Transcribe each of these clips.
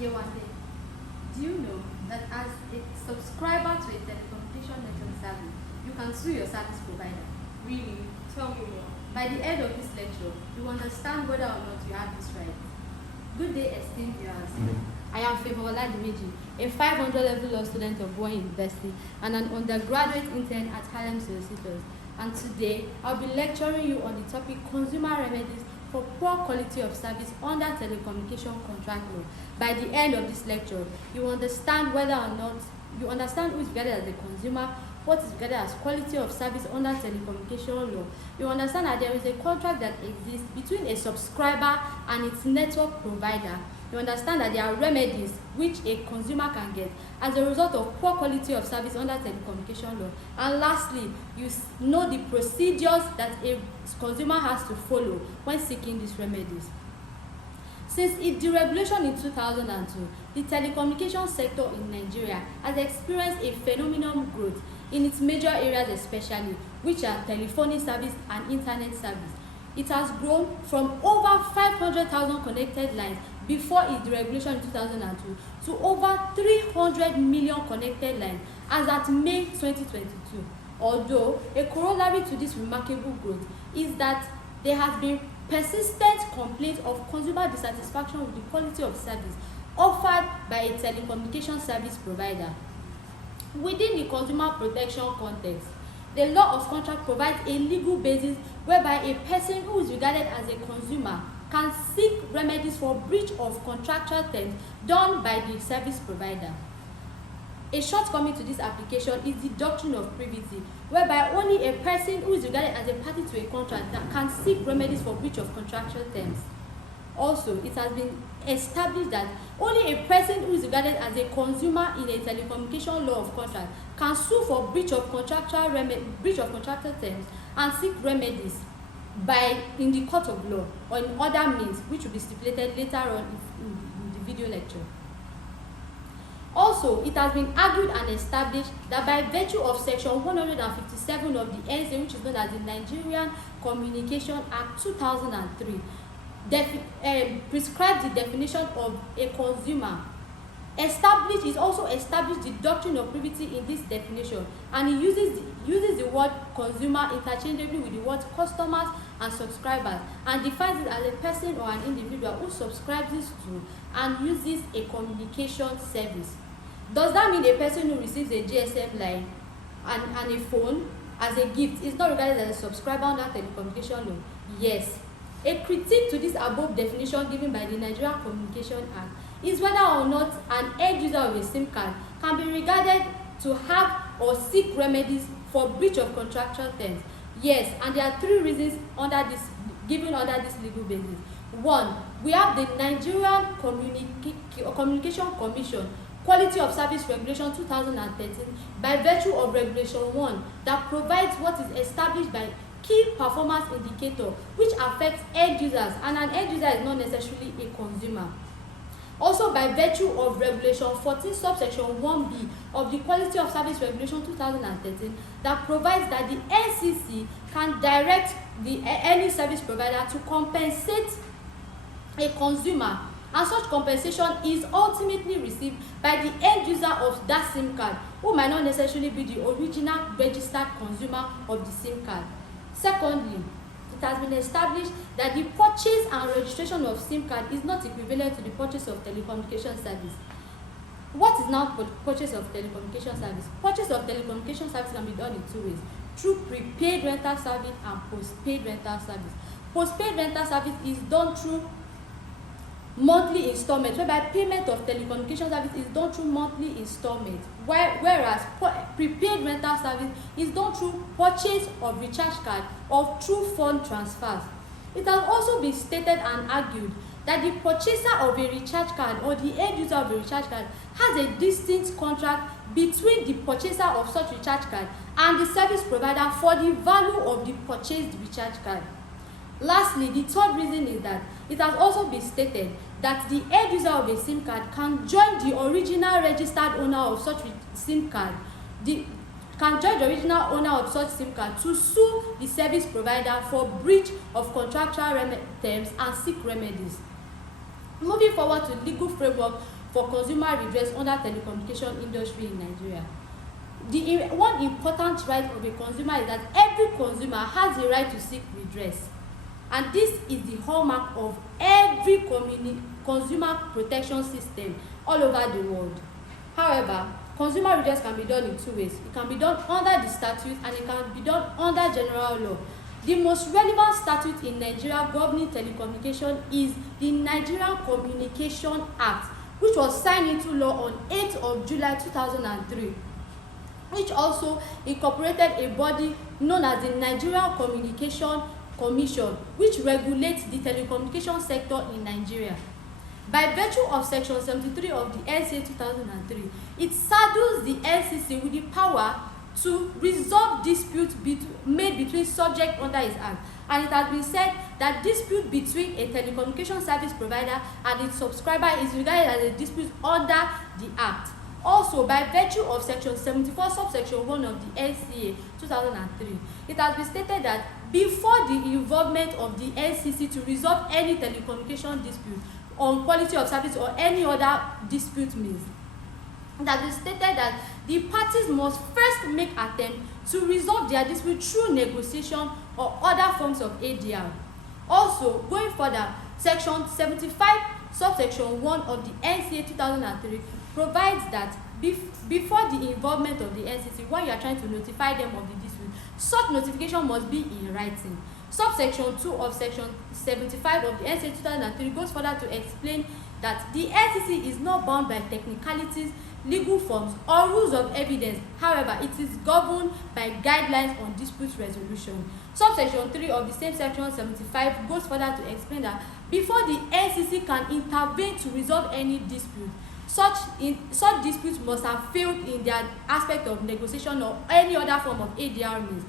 Yewande, do you know that as a subscriber to a telecommunication network service, you can sue your service provider? Really? Tell me more. By the end of this lecture, you understand whether or not you have this right. Good day, esteemed viewers. I am Favour Oladimeji, a 500 level law student of Bowen University and an undergraduate intern at HARLEM Solicitors. And today, I'll be lecturing you on the topic Consumer Remedies for Poor Quality of Service under Telecommunication Contract Law. By the end of this lecture, you understand whether or not you understand who is regarded as a consumer, what is regarded as quality of service under telecommunication law. You understand that there is a contract that exists between a subscriber and its network provider. You understand that there are remedies which a consumer can get as a result of poor quality of service under telecommunication law. And lastly, you know the procedures that a consumer has to follow when seeking these remedies. Since its deregulation in 2002, the telecommunication sector in Nigeria has experienced a phenomenal growth in its major areas especially, which are telephony service and internet service. It has grown from over 500,000 connected lines before its deregulation in 2002 to over 300 million connected lines as at May 2022. Although a corollary to this remarkable growth is that there has been persistent complaints of consumer dissatisfaction with the quality of service offered by a telecommunication service provider. Within the consumer protection context, the law of contract provides a legal basis whereby a person who is regarded as a consumer can seek remedies for breach of contractual terms done by the service provider. A shortcoming to this application is the doctrine of privity, whereby only a person who is regarded as a party to a contract that can seek remedies for breach of contractual terms. Also, it has been established that only a person who is regarded as a consumer in a telecommunication law of contract can sue for breach of contractual terms and seek remedies in the court of law or in other means, which will be stipulated later on in the video lecture. Also, it has been argued and established that by virtue of Section 157 of the NCA, which is known as the Nigerian Communication Act 2003, prescribes the definition of a consumer. It also established the doctrine of privity in this definition, and it uses the word consumer interchangeably with the word customers and subscribers, and defines it as a person or an individual who subscribes to and uses a communication service. Does that mean a person who receives a GSM line and a phone as a gift is not regarded as a subscriber under telecommunication law? Yes. A critique to this above definition given by the Nigerian Communication Act is whether or not an end user of a SIM card can be regarded to have or seek remedies for breach of contractual terms. Yes, and there are three reasons given under this legal basis. One, we have the Nigerian Communication Commission Quality of Service Regulation 2013 by virtue of Regulation 1 that provides what is established by key performance indicator which affects end users, and an end user is not necessarily a consumer. Also by virtue of Regulation 14 subsection 1b of the Quality of Service Regulation 2013 that provides that the NCC can direct any service provider to compensate a consumer, and such compensation is ultimately received by the end user of that SIM card, who might not necessarily be the original registered consumer of the SIM card. Secondly, it has been established that the purchase and registration of SIM card is not equivalent to the purchase of telecommunication service. What is now purchase of telecommunication service? Purchase of telecommunication service can be done in two ways: through prepaid rental service and postpaid rental service. Postpaid rental service is done through monthly installment, whereby payment of telecommunication service is done through monthly installment, whereas prepaid rental service is done through purchase of recharge card or through fund transfers. It has also been stated and argued that the purchaser of a recharge card or the end user of a recharge card has a distinct contract between the purchaser of such recharge card and the service provider for the value of the purchased recharge card. Lastly, the third reason is that it has also been stated that the end user of a SIM card can join the original registered owner of such SIM card to sue the service provider for breach of contractual terms and seek remedies. Moving forward to legal framework for consumer redress under telecommunication industry in Nigeria. The one important right of a consumer is that every consumer has a right to seek redress, and this is the hallmark of every consumer protection system all over the world. However, consumer redress can be done in two ways. It can be done under the statute and it can be done under general law. The most relevant statute in Nigeria governing telecommunication is the Nigerian Communication Act, which was signed into law on 8th of July 2003, which also incorporated a body known as the Nigerian Communication Commission, which regulates the telecommunication sector in Nigeria. By virtue of Section 73 of the NCA 2003, it saddles the NCC with the power to resolve disputes made between subjects under its act, and it has been said that dispute between a telecommunication service provider and its subscriber is regarded as a dispute under the act. Also, by virtue of Section 74 subsection 1 of the NCA 2003, it has been stated that before the involvement of the NCC to resolve any telecommunication dispute on quality of service or any other dispute means, that is stated that the parties must first make attempt to resolve their dispute through negotiation or other forms of ADR. Also, going further, Section 75 subsection 1 of the NCA 2003 provides that before the involvement of the NCC, when you are trying to notify them of the dispute, such notification must be in writing. Subsection 2 of Section 75 of the NCA 2003 goes further to explain that the NCC is not bound by technicalities, legal forms, or rules of evidence. However, it is governed by guidelines on dispute resolution. Subsection 3 of the same Section 75 goes further to explain that before the NCC can intervene to resolve any dispute, such disputes must have failed in their aspect of negotiation or any other form of ADR means.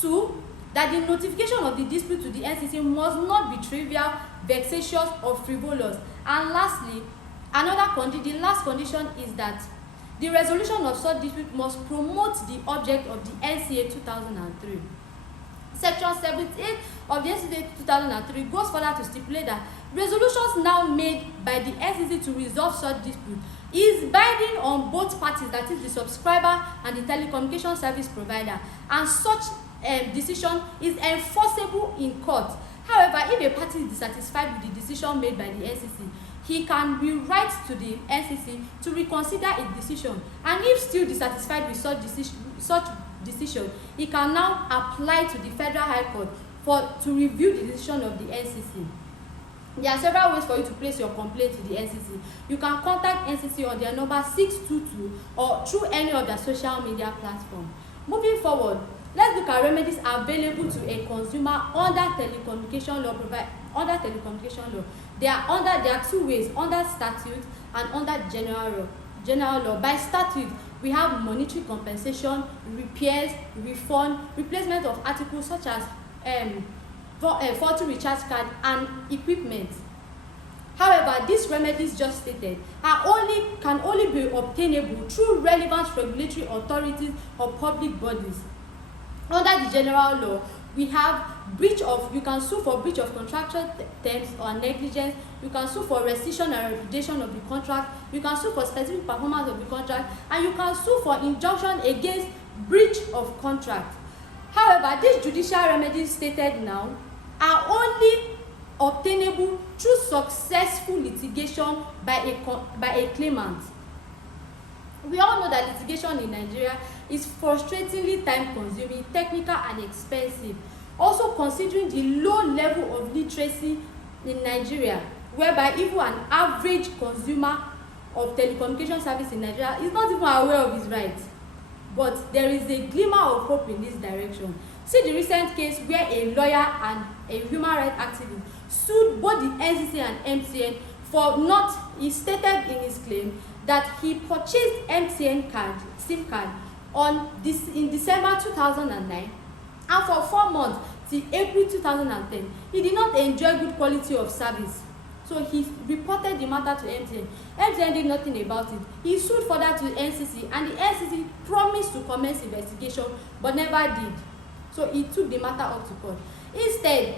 2, that the notification of the dispute to the NCC must not be trivial, vexatious, or frivolous. And lastly, the last condition is that the resolution of such dispute must promote the object of the NCA 2003. Section 78 of the NCA 2003 goes further to stipulate that resolutions now made by the NCC to resolve such dispute is binding on both parties, that is the subscriber and the telecommunication service provider, and such decision is enforceable in court. However, if a party is dissatisfied with the decision made by the NCC, he can rewrite to the NCC to reconsider its decision, and if still dissatisfied with such decision, he can now apply to the Federal High Court to review the decision of the NCC. There are several ways for you to place your complaint to the NCC. You can contact NCC on their number 622 or through any of their social media platform. Moving forward, let's look at remedies available to a consumer under telecommunication law. There are two ways, under statute and under general law. By statute, we have monetary compensation, repairs, refund, replacement of articles such as faulty recharge card and equipment. However, these remedies just stated can only be obtainable through relevant regulatory authorities or public bodies. Under the general law, we have you can sue for breach of contractual terms or negligence. You can sue for rescission and repudiation of the contract. You can sue for specific performance of the contract, and you can sue for injunction against breach of contract. However, these judicial remedies stated now are only obtainable through successful litigation by a claimant. We all know that litigation in Nigeria is frustratingly time-consuming, technical, and expensive. Also, considering the low level of literacy in Nigeria, whereby even an average consumer of telecommunication service in Nigeria is not even aware of his rights. But there is a glimmer of hope in this direction. See the recent case where a lawyer and a human rights activist sued both the NCC and MTN for he stated in his claim that he purchased MTN SIM card in December 2009, and for 4 months till April 2010, he did not enjoy good quality of service. So he reported the matter to MTN. MTN did nothing about it. He sued further to the NCC, and the NCC promised to commence investigation but never did. So he took the matter up to court. Instead,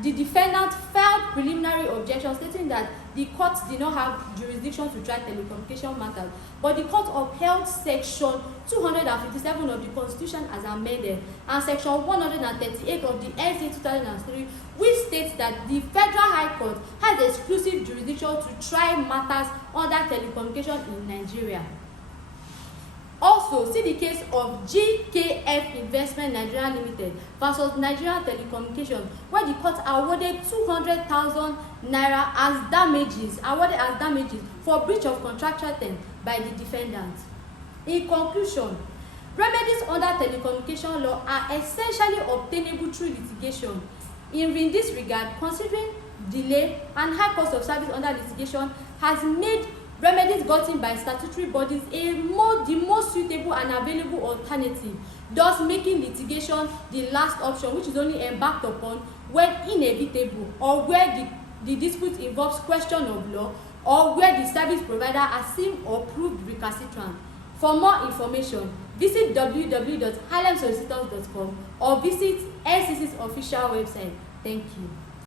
the defendant filed preliminary objection stating that the court did not have jurisdiction to try telecommunication matters, but the court upheld section 257 of the Constitution as amended and section 138 of the NC 2003, which states that the Federal High Court has exclusive jurisdiction to try matters under telecommunication in Nigeria. Also, see the case of GKF Investment Nigeria Limited versus Nigerian Telecommunications, where the court awarded 200,000 naira as damages for breach of contractual terms by the defendant. In conclusion, remedies under telecommunication law are essentially obtainable through litigation. In this regard, considering delay and high cost of service under litigation has made remedies gotten by statutory bodies the most suitable and available alternative, thus making litigation the last option, which is only embarked upon when inevitable or where the dispute involves question of law or where the service provider has seemed or proved recalcitrant. For more information, visit www.harlemsolicitors.com or visit NCC's official website. Thank you.